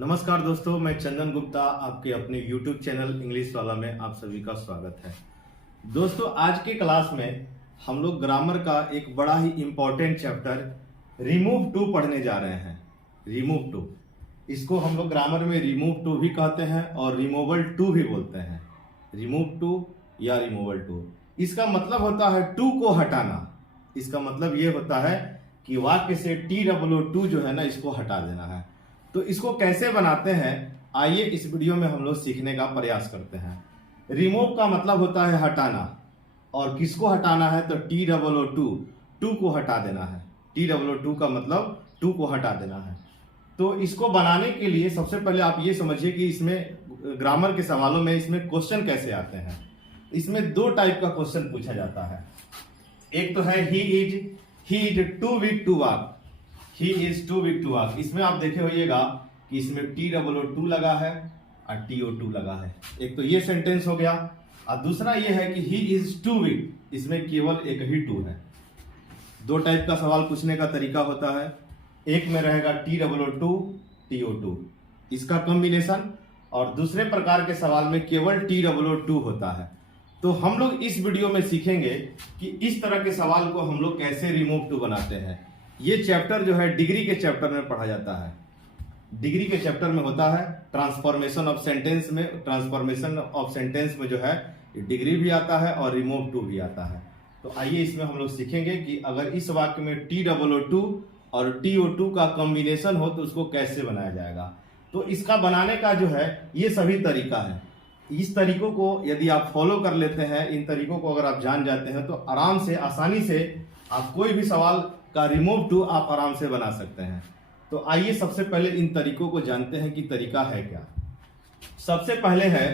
नमस्कार दोस्तों, मैं चंदन गुप्ता आपके अपने YouTube चैनल इंग्लिश वाला में आप सभी का स्वागत है। दोस्तों, आज के क्लास में हम लोग ग्रामर का एक बड़ा ही इम्पोर्टेंट चैप्टर रिमूव टू पढ़ने जा रहे हैं। रिमूव टू, इसको हम लोग ग्रामर में रिमूव टू भी कहते हैं और रिमूवल टू भी बोलते हैं। रिमूव टू या रिमूवल टू, इसका मतलब होता है टू को हटाना। इसका मतलब ये होता है कि वाक्य से TWO जो है ना, इसको हटा देना है। तो इसको कैसे बनाते हैं, आइए इस वीडियो में हम लोग सीखने का प्रयास करते हैं। रिमूव का मतलब होता है हटाना, और किसको हटाना है तो TWO, टू को हटा देना है। TWO का मतलब टू को हटा देना है। तो इसको बनाने के लिए सबसे पहले आप ये समझिए कि इसमें ग्रामर के सवालों में इसमें क्वेश्चन कैसे आते हैं। इसमें दो टाइप का क्वेश्चन पूछा जाता है। एक तो है he is too weak to walk. He is too weak to walk. इसमें आप देखे होइएगा कि इसमें TWO लगा है और TO2 लगा है। एक तो ये सेंटेंस हो गया, और दूसरा ये है कि ही इज टू वीक, इसमें केवल एक ही टू है। दो टाइप का सवाल पूछने का तरीका होता है। एक में रहेगा TWO, TO2 इसका कॉम्बिनेशन, और दूसरे प्रकार के सवाल में केवल TWO होता है। तो हम लोग इस वीडियो में सीखेंगे कि इस तरह के सवाल को हम लोग कैसे रिमूव टू बनाते हैं। ये चैप्टर जो है डिग्री के चैप्टर में पढ़ा जाता है। डिग्री के चैप्टर में होता है ट्रांसफॉर्मेशन ऑफ सेंटेंस में। ट्रांसफॉर्मेशन ऑफ सेंटेंस में जो है डिग्री भी आता है और रिमूव टू भी आता है। तो आइए इसमें हम लोग सीखेंगे कि अगर इस वाक्य में TWO और TO2 का कॉम्बिनेशन हो तो उसको कैसे बनाया जाएगा। तो इसका बनाने का जो है ये सभी तरीका है। इस तरीकों को यदि आप फॉलो कर लेते हैं, इन तरीकों को अगर आप जान जाते हैं तो आराम से, आसानी से आप कोई भी सवाल का रिमूव टू आप आराम से बना सकते हैं। तो आइए सबसे पहले इन तरीकों को जानते हैं कि तरीका है क्या। सबसे पहले है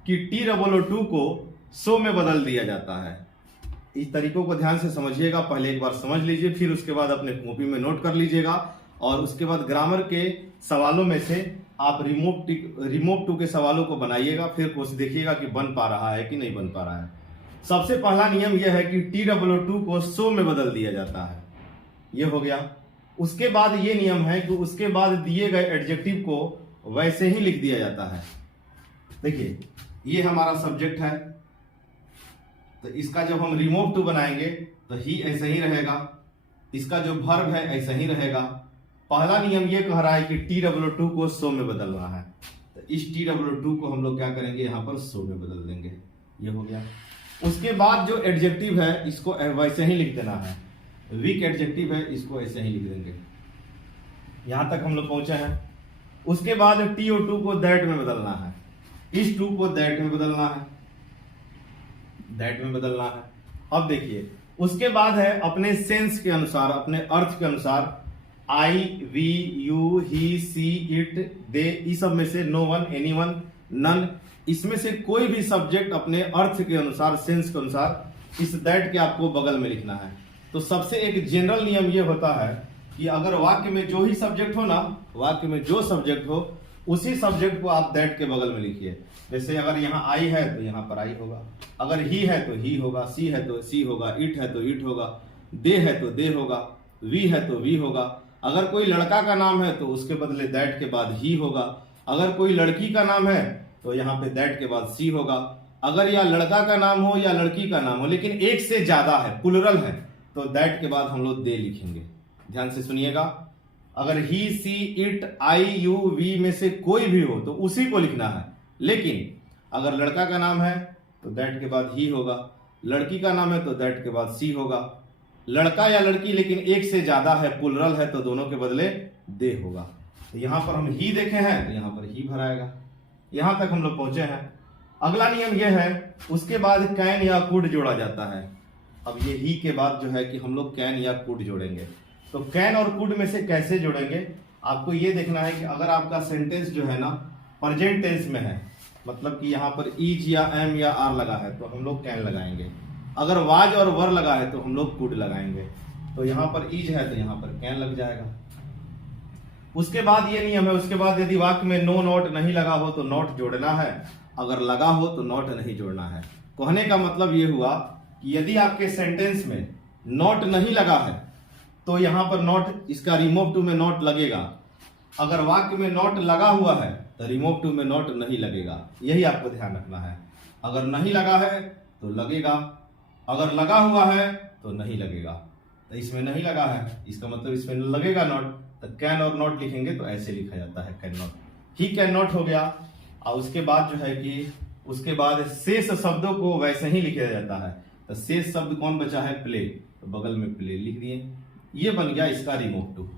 कि TWO को सो में बदल दिया जाता है। इस तरीकों को ध्यान से समझिएगा। पहले एक बार समझ लीजिए, फिर उसके बाद अपने कॉपी में नोट कर लीजिएगा, और उसके बाद ग्रामर के सवालों में से आप रिमूव टू के सवालों को बनाइएगा। फिर कोशिश देखिएगा कि बन पा रहा है कि नहीं बन पा रहा है। सबसे पहला नियम यह है कि TWO को सो में बदल दिया जाता है। ये हो गया। उसके बाद ये नियम है कि उसके बाद दिए गए एडजेक्टिव को वैसे ही लिख दिया जाता है। देखिए, ये हमारा सब्जेक्ट है, तो इसका जब हम रिमूव टू बनाएंगे तो ही ऐसा ही रहेगा। इसका जो वर्ब है ऐसा ही रहेगा। पहला नियम ये कह रहा है कि TWO को सो में बदलना है, तो इस TWO को हम लोग क्या करेंगे, यहां पर सो में बदल देंगे। ये हो गया। उसके बाद जो एडजेक्टिव है इसको वैसे ही लिख देना है। वीक एडजेक्टिव है, इसको ऐसे ही लिख देंगे। यहां तक हम लोग पहुंचे हैं। उसके बाद TO2 को दैट में बदलना है। इस टू को दैट में बदलना है, दैट में बदलना है। अब देखिए, उसके बाद है अपने सेंस के अनुसार, अपने अर्थ के अनुसार, I, we, you, he, she, it, they, इस सब में से no one, any one, none, इसमें से कोई भी सब्जेक्ट अपने अर्थ के अनुसार, सेंस के अनुसार इस दैट के आपको बगल में लिखना है। तो सबसे एक जनरल नियम ये होता है कि अगर वाक्य में जो ही सब्जेक्ट हो ना, वाक्य में जो सब्जेक्ट हो उसी सब्जेक्ट को आप दैट के बगल में लिखिए। जैसे अगर यहाँ आई है तो यहाँ पर आई होगा, अगर ही है तो ही होगा, सी है तो सी होगा, इट है तो इट होगा, दे है तो दे होगा, वी है तो वी होगा। अगर कोई लड़का का नाम है तो उसके बदले दैट के बाद ही होगा। अगर कोई लड़की का नाम है तो यहाँ पे दैट के बाद सी होगा। अगर या लड़का का नाम हो या लड़की का नाम हो लेकिन एक से ज्यादा है, प्लुरल है, तो दैट के बाद हम लोग दे लिखेंगे। ध्यान से सुनिएगा। अगर ही, she, it, I, you, we में से कोई भी हो तो उसी को लिखना है। लेकिन अगर लड़का का नाम है तो दैट के बाद ही होगा, लड़की का नाम है तो दैट के बाद सी होगा। लड़का या लड़की लेकिन एक से ज्यादा है, प्लुरल है, तो दोनों के बदले दे होगा। तो यहां पर हम ही देखे हैं तो यहां पर ही भराएगा। यहां तक हम लोग पहुंचे हैं। अगला नियम यह है, उसके बाद कैन या कुड जोड़ा जाता है। अब ये ही के बाद जो है कि हम लोग कैन या कुड जोड़ेंगे। तो कैन और कुड में से कैसे जोड़ेंगे, आपको ये देखना है कि अगर आपका सेंटेंस जो है ना प्रेजेंट टेंस में है, मतलब कि यहाँ पर इज या एम या आर लगा है तो हम लोग कैन लगाएंगे। अगर वाज और वर लगा है तो हम लोग कुड लगाएंगे। तो यहाँ पर इज है तो यहाँ पर कैन लग जाएगा। उसके बाद ये नियम है, उसके बाद यदि वाक्य में नो नॉट नहीं लगा हो तो नॉट जोड़ना है, अगर लगा हो तो नॉट नहीं जोड़ना है। कहने का मतलब ये हुआ कि यदि आपके सेंटेंस में नॉट नहीं लगा है तो यहां पर नॉट, इसका रिमूव टू में नॉट लगेगा। अगर वाक्य में नॉट लगा हुआ है तो रिमूव टू में नॉट नहीं लगेगा, यही आपको ध्यान रखना है। अगर नहीं लगा है तो लगेगा, अगर लगा हुआ है तो नहीं लगेगा। तो इसमें नहीं लगा है, इसका मतलब इसमें लगेगा नॉट, तो कैन और नॉट लिखेंगे तो ऐसे लिखा जाता है, can not, he can not हो गया। और उसके बाद जो है कि उसके बाद शेष शब्दों को वैसे ही लिखा जाता है। तो शेष शब्द कौन बचा है, प्ले, तो बगल में प्ले लिख दिए, ये बन गया इसका रिमूव टू।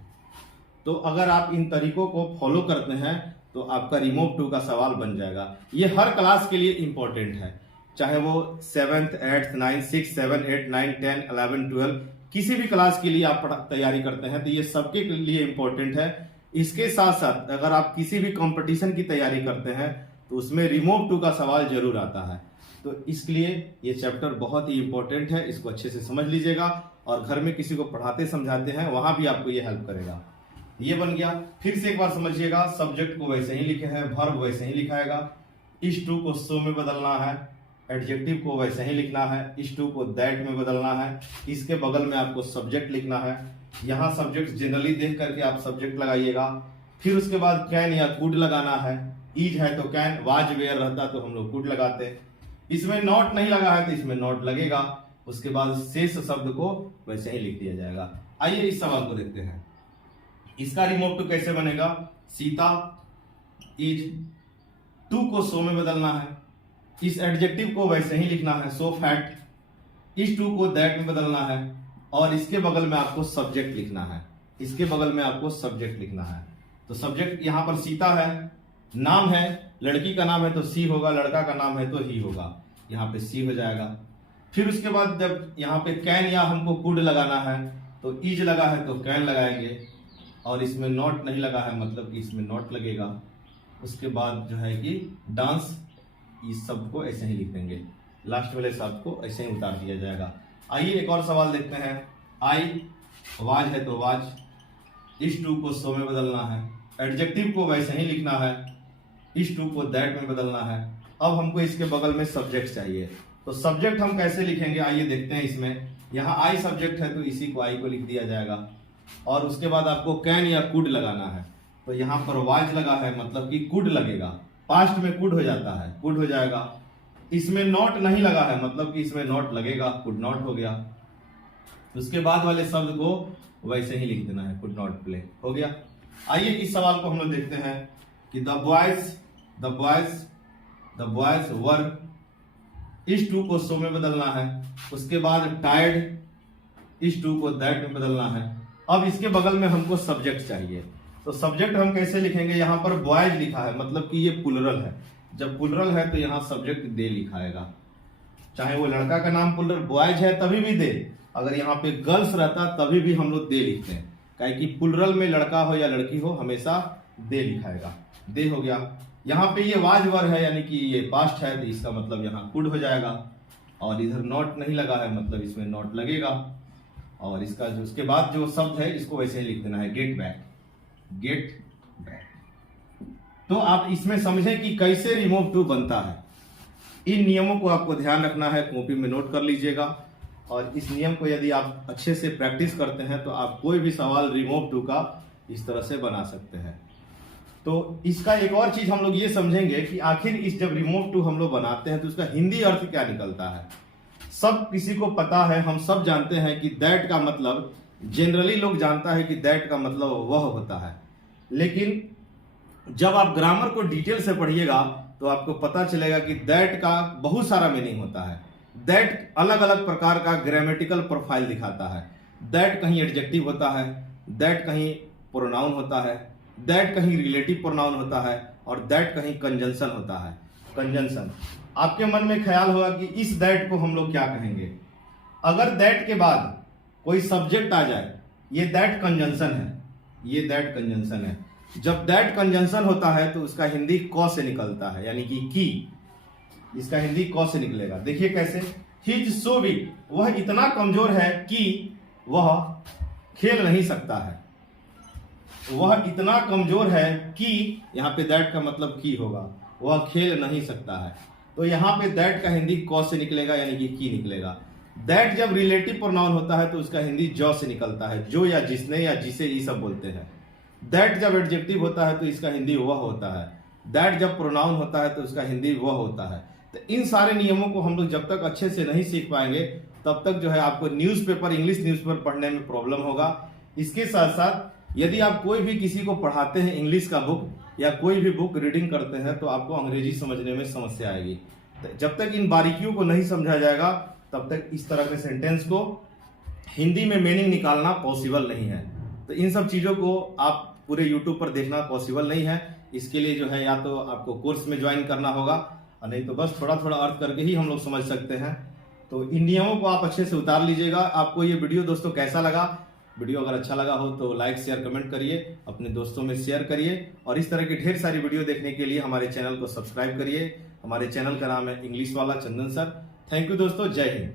तो अगर आप इन तरीकों को फॉलो करते हैं तो आपका रिमूव टू का सवाल बन जाएगा। ये हर क्लास के लिए इंपॉर्टेंट है, चाहे वो 7th 8th 9th 6 7 8 9 10 11 12 किसी भी क्लास के लिए आप तैयारी करते हैं तो ये सबके लिए इंपॉर्टेंट है। इसके साथ साथ अगर आप किसी भी कंपटीशन की तैयारी करते हैं तो उसमें रिमूव टू का सवाल जरूर आता है। तो इसलिए ये चैप्टर बहुत ही इंपॉर्टेंट है, इसको अच्छे से समझ लीजिएगा और घर में किसी को पढ़ाते समझाते हैं वहां भी आपको ये हेल्प करेगा। ये बन गया। फिर से एक बार समझिएगा, सब्जेक्ट को वैसे ही लिखे हैं, वर्ब वैसे ही लिखाएगा, इस टू को सो में बदलना है, एडजेक्टिव को वैसे ही लिखना है, इस टू को दैट में बदलना है, इसके बगल में आपको सब्जेक्ट लिखना है। यहाँ सब्जेक्ट जनरली देख करके आप सब्जेक्ट लगाइएगा। फिर उसके बाद कैन या कुड लगाना है, इज है तो कैन, वाज वेयर रहता तो हम लोग कुड लगाते। इसमें नॉट नहीं लगा है तो इसमें नॉट लगेगा। उसके बाद शेष शब्द को वैसे ही लिख दिया जाएगा। आइए इस सवाल को देखते हैं। इसका रिमूव टू कैसे बनेगा, सीता इज, टू को सो में बदलना है, इस एडजेक्टिव को वैसे ही लिखना है, सो फैट, इस टू को दैट में बदलना है और इसके बगल में आपको सब्जेक्ट लिखना है, इसके बगल में आपको सब्जेक्ट लिखना है। तो सब्जेक्ट यहां पर सीता है, नाम है, लड़की का नाम है तो सी होगा, लड़का का नाम है तो ही होगा, यहाँ पे सी हो जाएगा। फिर उसके बाद जब यहाँ पे कैन या हमको कुड लगाना है तो इज लगा है तो कैन लगाएंगे और इसमें नॉट नहीं लगा है मतलब कि इसमें नॉट लगेगा। उसके बाद जो है कि डांस, इस शब्द को ऐसे ही लिख देंगे, लास्ट वाले शब्द को ऐसे ही उतार दिया जाएगा। आइए एक और सवाल देखते हैं। आई, वाज है तो वाज, इस टू को सो में बदलना है, एडजेक्टिव को वैसे ही लिखना है, इस टू को दैट में बदलना है। अब हमको इसके बगल में सब्जेक्ट चाहिए, तो सब्जेक्ट हम कैसे लिखेंगे आइए देखते हैं। इसमें यहाँ आई सब्जेक्ट है तो इसी को आई को लिख दिया जाएगा और उसके बाद आपको कैन या कुड लगाना है। तो यहाँ पर वाज लगा है मतलब कि कुड लगेगा, पास्ट में कुड हो जाता है, कुड हो जाएगा। इसमें नॉट नहीं लगा है मतलब कि इसमें नॉट लगेगा, कुड नॉट हो गया। उसके बाद वाले शब्द को वैसे ही लिख देना है, कुड नॉट प्ले हो गया। आइए इस सवाल को हम लोग देखते हैं कि द बॉयज वर, इस टू को सो में बदलना है, उसके बाद टायर्ड, इस टू को दैट में बदलना है। अब इसके बगल में हमको सब्जेक्ट चाहिए, तो सब्जेक्ट हम कैसे लिखेंगे, यहाँ पर बॉयज लिखा है मतलब कि ये प्लुरल है, जब प्लुरल है तो यहाँ सब्जेक्ट दे लिखाएगा, चाहे वो लड़का का नाम प्लुरल बॉयज है तभी भी दे, अगर यहाँ पे गर्ल्स रहता तभी भी हम लोग दे लिखते हैं, काहे कि प्लुरल में लड़का हो या लड़की हो हमेशा दे लिखाएगा, दे हो गया। यहाँ पे ये वाज वर है यानी कि ये पास्ट है तो इसका मतलब यहाँ कुड हो जाएगा और इधर नॉट नहीं लगा है मतलब इसमें नॉट लगेगा और इसका जो उसके बाद जो शब्द है इसको वैसे ही लिख देना है, गेट बैक, गेट बैक। तो आप इसमें समझें कि कैसे रिमूव टू बनता है। इन नियमों को आपको ध्यान रखना है, कॉपी में नोट कर लीजिएगा और इस नियम को यदि आप अच्छे से प्रैक्टिस करते हैं तो आप कोई भी सवाल रिमूव टू का इस तरह से बना सकते हैं। तो इसका एक और चीज हम लोग ये समझेंगे कि आखिर इस जब रिमूव टू हम लोग बनाते हैं तो उसका हिंदी अर्थ क्या निकलता है। सब किसी को पता है, हम सब जानते हैं कि दैट का मतलब, जनरली लोग जानता है कि दैट का मतलब वह होता है, लेकिन जब आप ग्रामर को डिटेल से पढ़िएगा तो आपको पता चलेगा कि दैट का बहुत सारा मीनिंग होता है। दैट अलग अलग प्रकार का ग्रामेटिकल प्रोफाइल दिखाता है। दैट कहीं एडजेक्टिव होता है, दैट कहीं प्रोनाउन होता है, दैट कहीं रिलेटिव प्रोनाउन होता है और दैट कहीं कंजंक्शन होता है। कंजंक्शन, आपके मन में ख्याल होगा कि इस दैट को हम लोग क्या कहेंगे। अगर दैट के बाद कोई सब्जेक्ट आ जाए, ये दैट कंजंक्शन है, ये दैट कंजंक्शन है। जब दैट कंजंक्शन होता है तो उसका हिंदी क से निकलता है, यानी कि इसका हिंदी क से निकलेगा। देखिए कैसे, ही इज सो वीक, वह इतना कमजोर है कि वह खेल नहीं सकता है। वह इतना कमजोर है कि यहाँ पे दैट का मतलब की होगा, वह खेल नहीं सकता है। तो यहाँ पे दैट का हिंदी क से निकलेगा यानी कि की निकलेगा। दैट जब रिलेटिव प्रोनाउन होता है तो उसका हिंदी जो से निकलता है, जो या जिसने या जिसे ये सब बोलते हैं। दैट जब एडजेक्टिव होता है तो इसका हिंदी वह होता है, दैट जब प्रोनाउन होता है तो इसका हिंदी वह होता है। तो इन सारे नियमों को हम लोग जब तक अच्छे से नहीं सीख पाएंगे तब तक जो है आपको न्यूज़पेपर, इंग्लिश न्यूज़पेपर पढ़ने में प्रॉब्लम होगा। इसके साथ साथ यदि आप कोई भी किसी को पढ़ाते हैं इंग्लिश का बुक या कोई भी बुक रीडिंग करते हैं तो आपको अंग्रेजी समझने में समस्या आएगी। तो जब तक इन बारीकियों को नहीं समझा जाएगा तब तक इस तरह के सेंटेंस को हिंदी में मीनिंग निकालना पॉसिबल नहीं है। तो इन सब चीज़ों को आप पूरे यूट्यूब पर देखना पॉसिबल नहीं है। इसके लिए जो है या तो आपको कोर्स में ज्वाइन करना होगा और नहीं तो बस थोड़ा थोड़ा अर्थ करके ही हम लोग समझ सकते हैं। तो इन नियमों को आप अच्छे से उतार लीजिएगा। आपको ये वीडियो दोस्तों कैसा लगा? वीडियो अगर अच्छा लगा हो तो लाइक शेयर कमेंट करिए, अपने दोस्तों में शेयर करिए और इस तरह की ढेर सारी वीडियो देखने के लिए हमारे चैनल को सब्सक्राइब करिए। हमारे चैनल का नाम है इंग्लिश वाला चंदन सर। थैंक यू दोस्तों, जय हिंद।